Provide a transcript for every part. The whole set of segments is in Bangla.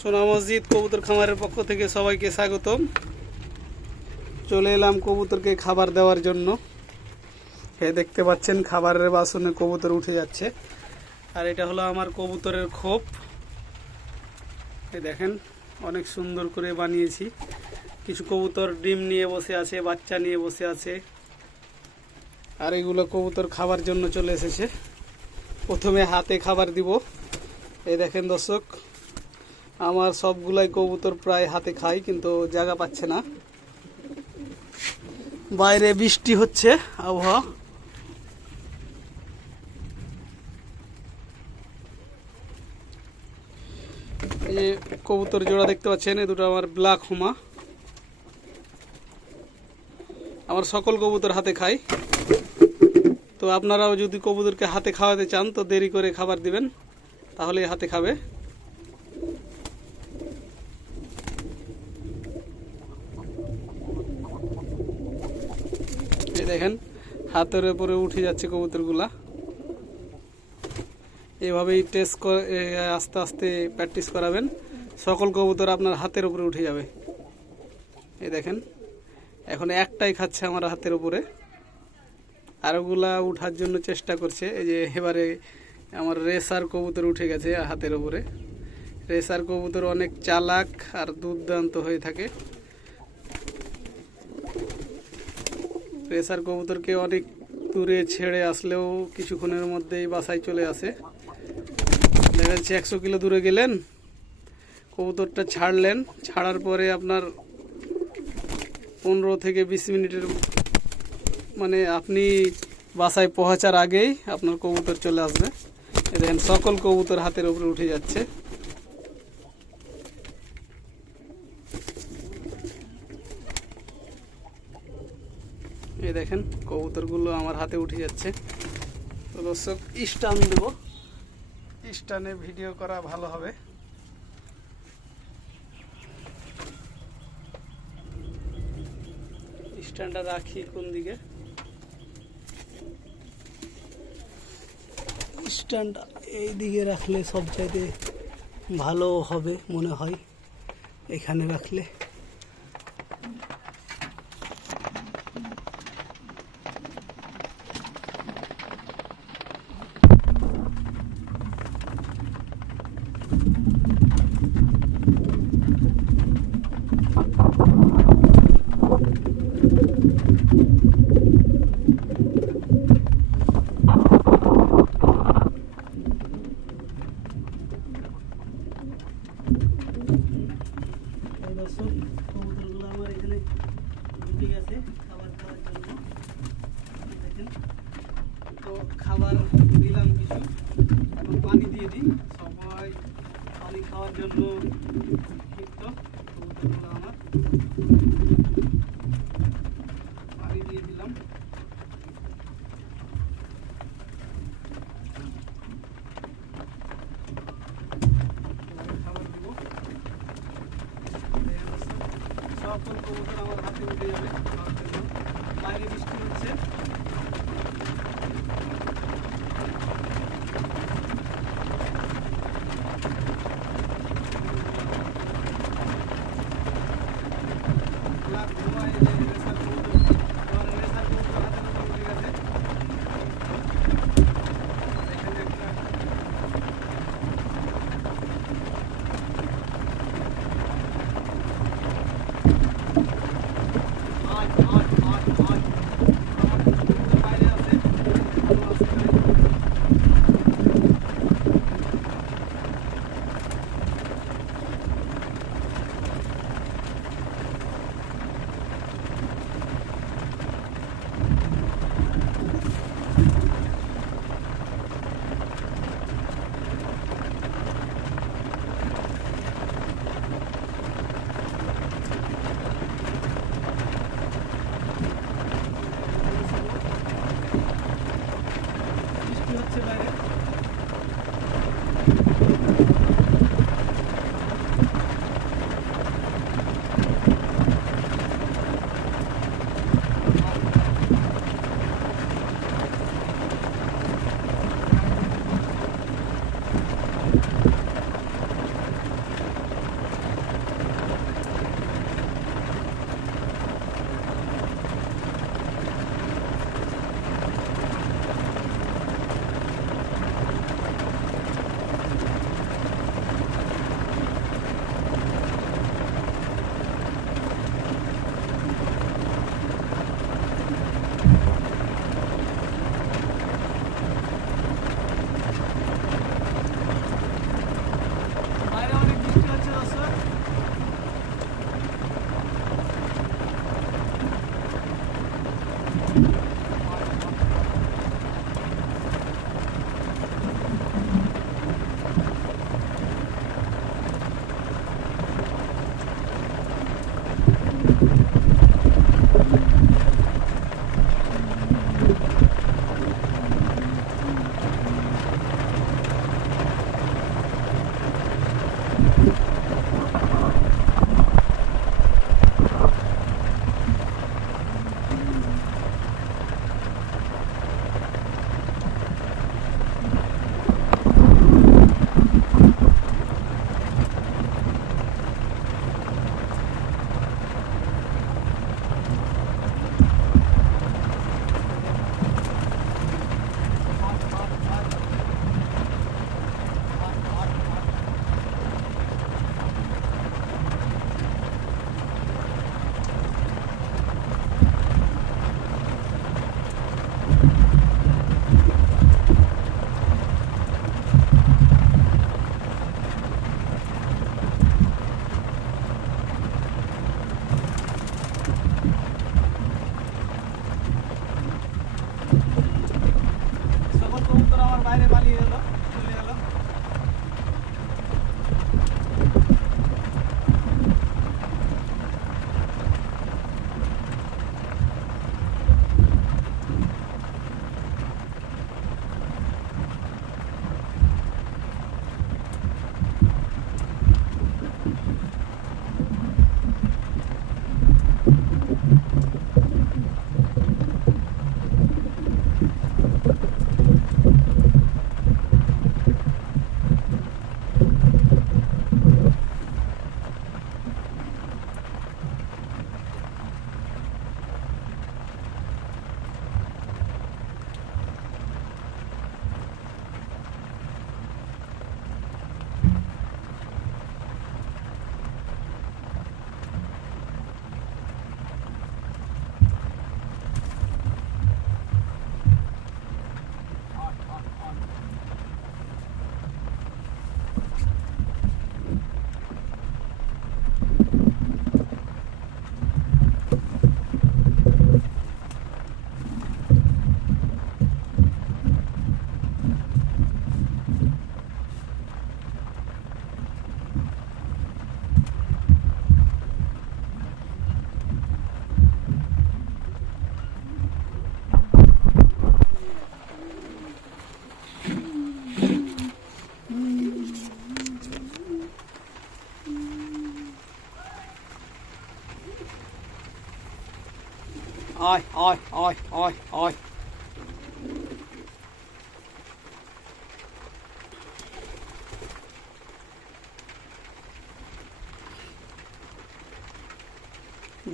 সোনা মসজিদ কবুতর খামারের পক্ষ থেকে সবাইকে স্বাগতম। চলে এলাম কবুতরকে খাবার দেওয়ার জন্য। এ দেখতে পাচ্ছেন, খাবারের বাসনে কবুতর উঠে যাচ্ছে। আর এটা হলো আমার কবুতরের খোপ। এ দেখেন, অনেক সুন্দর করে বানিয়েছি। কিছু কবুতর ডিম নিয়ে বসে আছে, বাচ্চা নিয়ে বসে আছে। আর এগুলো কবুতর খাবার জন্য চলে এসেছে। প্রথমে হাতে খাবার দিব। এই দেখেন দর্শক আমার সবগুলাই কবুতর প্রায় হাতে খাই, কিন্তু জায়গা পাচ্ছে না। বাইরে বৃষ্টি হচ্ছে, আবহাওয়া। এই কবুতর জোড়া দেখতে পাচ্ছেন এই দুটো আমার ব্ল্যাক হোমা। আমার সকল কবুতর হাতে খাই। তো আপনারাও যদি কবুতরকে হাতে খাওয়াতে চান, তো দেরি করে খাবার দিবেন তাহলে হাতে খাবে এই দেখেন হাতের উপরে উঠে যাচ্ছে কবুতরগুলা। এভাবেই টেস্ট করে আস্তে আস্তে প্র্যাকটিস করাবেন। সকল কবুতর আপনার হাতের উপরে উঠে যাবে। এই দেখেন, এখন একটাই খাচ্ছে আমার হাতের উপরে। আরোগুলা উঠার জন্য চেষ্টা করছে। এই যে এবারে আমার রেসার কবুতর উঠে গেছে হাতের উপরে। রেসার কবুতর অনেক চালাক আর দুর্দান্ত হয়ে থাকে। রেসার কবুতরকে অনেক দূরে ছেড়ে আসলেও কিছুক্ষণের মধ্যেই বাসায় চলে আসে। দেখা যাচ্ছে একশো কিলো দূরে গেলেন, কবুতরটা ছাড়লেন। ছাড়ার পরে আপনার পনেরো থেকে বিশ মিনিটের মানে আপনি বাসায় পৌঁছার আগেই আপনার কবুতর চলে আসবে। দেখেন, সকল কবুতর হাতের উপরে উঠে যাচ্ছে। এই দেখেন কবুতরগুলো আমার হাতে উঠে যাচ্ছে। তো দর্শক, স্টান দেব। স্টানে ভিডিও করা ভালো হবে। স্ট্যান্ডটা রাখি কোন দিকে? স্ট্যান্ড এই দিকে রাখলে সব চাইতে ভালো হবে মনে হয়। এখানে রাখলে। ঢুকে আছে, খাবার খাওয়ার জন্য। দেখেন, তো খাবার দিলাম কিছু, এখন পানি দিয়ে দিই। সবাই পানি খাওয়ার জন্য ক্ষিপ্ত কবুতরগুলো আমার পানি দিয়ে দিলাম এবারে খাবার দিব সকল কবুতর আমার হাতে উঠে যাবে বাইরে বৃষ্টি হচ্ছে।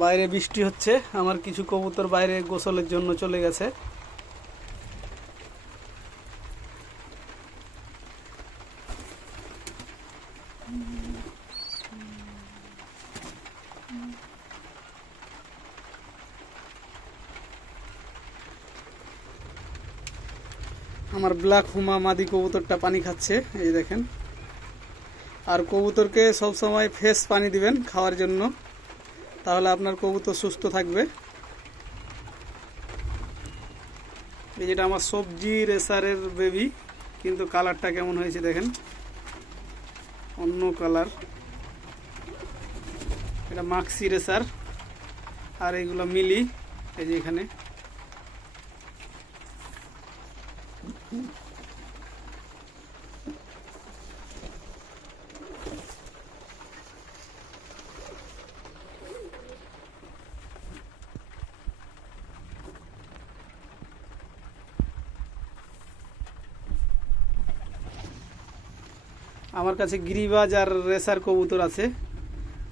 বাইরে বৃষ্টি হচ্ছে, আমার কিছু কবুতর বাইরে গোসলের জন্য চলে গেছে। আমার ব্ল্যাক হুমা মাদি কবুতরটা পানি খাচ্ছে, এই দেখেন। আর কবুতরকে সব সময় ফ্রেশ পানি দিবেন খাওয়ার জন্য। তাহলে আপনার কবুতর সুস্থ থাকবে। এই যেটা আমার সবজি, রেসারের বেবি কিন্তু কালারটা কেমন হয়েছে দেখেন। অন্য কালার। এটা মাক্সি রেসার, আর এইগুলো মিলি, এই যে এখানে। আমার কাছে গিরিবাজ আর রেসার কবুতর আছে।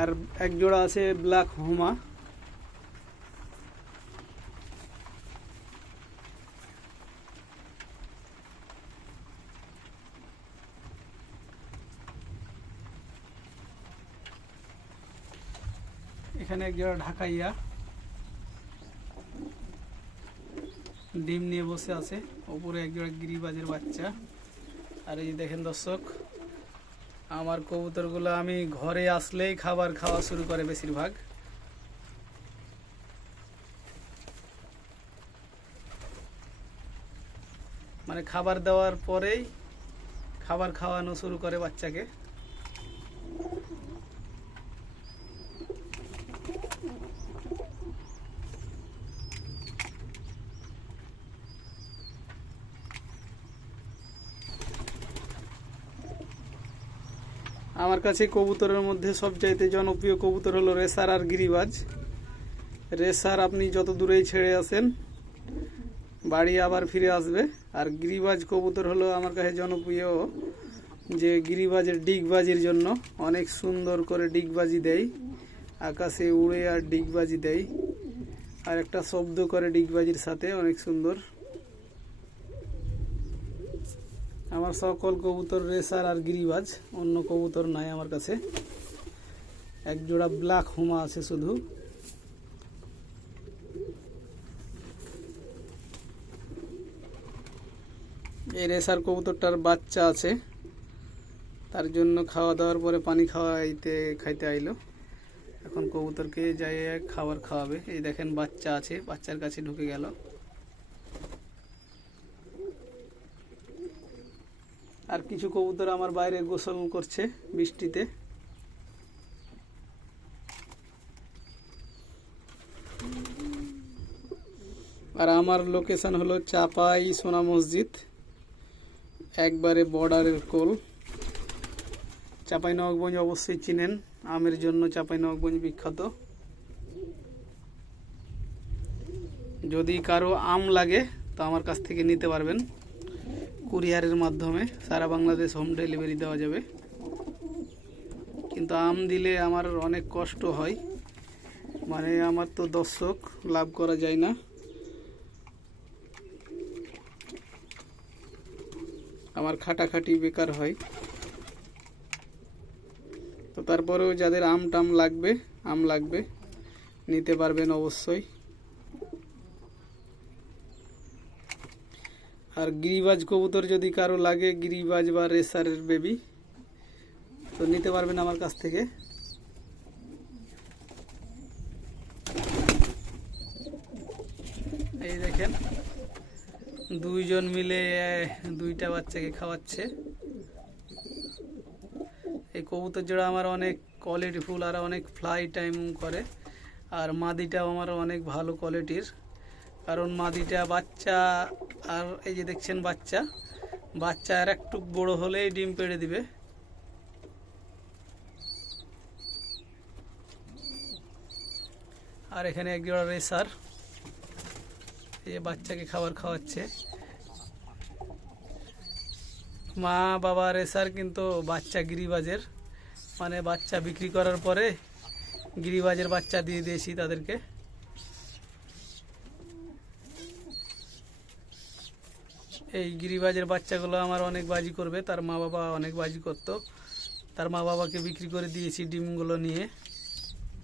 আর এক জোড়া আছে ব্ল্যাক হোমা। এখানে এক জোড়া ঢাকাইয়া ডিম নিয়ে বসে আছে। ওপরে এক জোড়া গিরিবাজের বাচ্চা। আর এই দেখেন দর্শক আমার কবুতরগুলো আমি ঘরে আসলেই খাবার খাওয়া শুরু করে বেশিরভাগ। মানে খাবার দেওয়ার পরেই খাবার খাওয়ানো শুরু করে বাচ্চাকে। আমার কাছে কবুতরের মধ্যে সবচাইতে জনপ্রিয় কবুতর হলো রেসার আর গিরিবাজ। রেসার আপনি যত দূরেই ছেড়ে আসেন বাড়ি আবার ফিরে আসবে। আর গিরিবাজ কবুতর হলো আমার কাছে জনপ্রিয় যে গিরিবাজের ডিগবাজির জন্য অনেক সুন্দর করে ডিগবাজি দেয়। আকাশে উড়ে আর ডিগবাজি দেয়। আর একটা শব্দ করে ডিগবাজির সাথে, অনেক সুন্দর। আমার সকল কবুতর রেসার আর গিরিবাজ, অন্য কবুতর নাই আমার কাছে। এক জোড়া ব্ল্যাক হুমা আছে শুধু। এই রেসার কবুতরটার বাচ্চা আছে। তার জন্য খাওয়া দাওয়ার পরে পানি খাওয়াইতে, খাইতে আইলো। এখন কবুতরকে যাই খাবার খাওয়াবে। এই দেখেন বাচ্চা আছে, বাচ্চার কাছে ঢুকে গেল। আর কিছু কবুতর আমার বাইরে গোসল করছে বৃষ্টিতে। আর আমার লোকেশন হলো চাপাই সোনা মসজিদ, একবারে বর্ডারের কোল। চাপাই নবাবগঞ্জ অবশ্যই চিনেন, আমের জন্য চাপাই নবাবগঞ্জ বিখ্যাত। যদি কারও আম লাগে, তো আমার কাছ থেকে নিতে পারবেন। কুরিয়ারের মাধ্যমে সারা বাংলাদেশ হোম ডেলিভারি দেওয়া যাবে। কিন্তু আম দিলে আমার অনেক কষ্ট হয়। মানে আমার তো দর্শক লাভ করা যায় না। আমার খাটাখাটি বেকার হয়। তো তারপরেও যাদের আম টাম লাগবে, আম লাগবে, নিতে পারবেন অবশ্যই। আর গিরিবাজ কবুতর যদি কারও লাগে, গিরিবাজ বা রেসারের বেবি তো নিতে পারবেন আমার কাছ থেকে। এই দেখেন, দুইজন মিলে দুইটা বাচ্চাকে খাওয়াচ্ছে। এই কবুতর জোড়া আমার অনেক কোয়ালিটি ফুল আর অনেক ফ্লাই টাইম করে, আর মাদিটাও আমার অনেক ভালো কোয়ালিটির কারণ মাদিটা বাচ্চা, আর এই যে দেখছেন বাচ্চা বাচ্চা আর একটু বড় হলেই ডিম পেড়ে দিবে। আর এখানে এক জোড়া রেসার, এই বাচ্চাকে খাবার খাওয়াচ্ছে। মা বাবা রেসার কিন্তু বাচ্চা গিরিবাজের মানে বাচ্চা বিক্রি করার পরে গিরিবাজের বাচ্চা দিয়ে দিয়েছি তাদেরকে। এই গিরিবাজের বাচ্চাগুলো আমার অনেক বাজি করবে, তার মা বাবা অনেক বাজি করতো। তার মা বাবাকে বিক্রি করে দিয়েছি ডিমগুলো নিয়ে।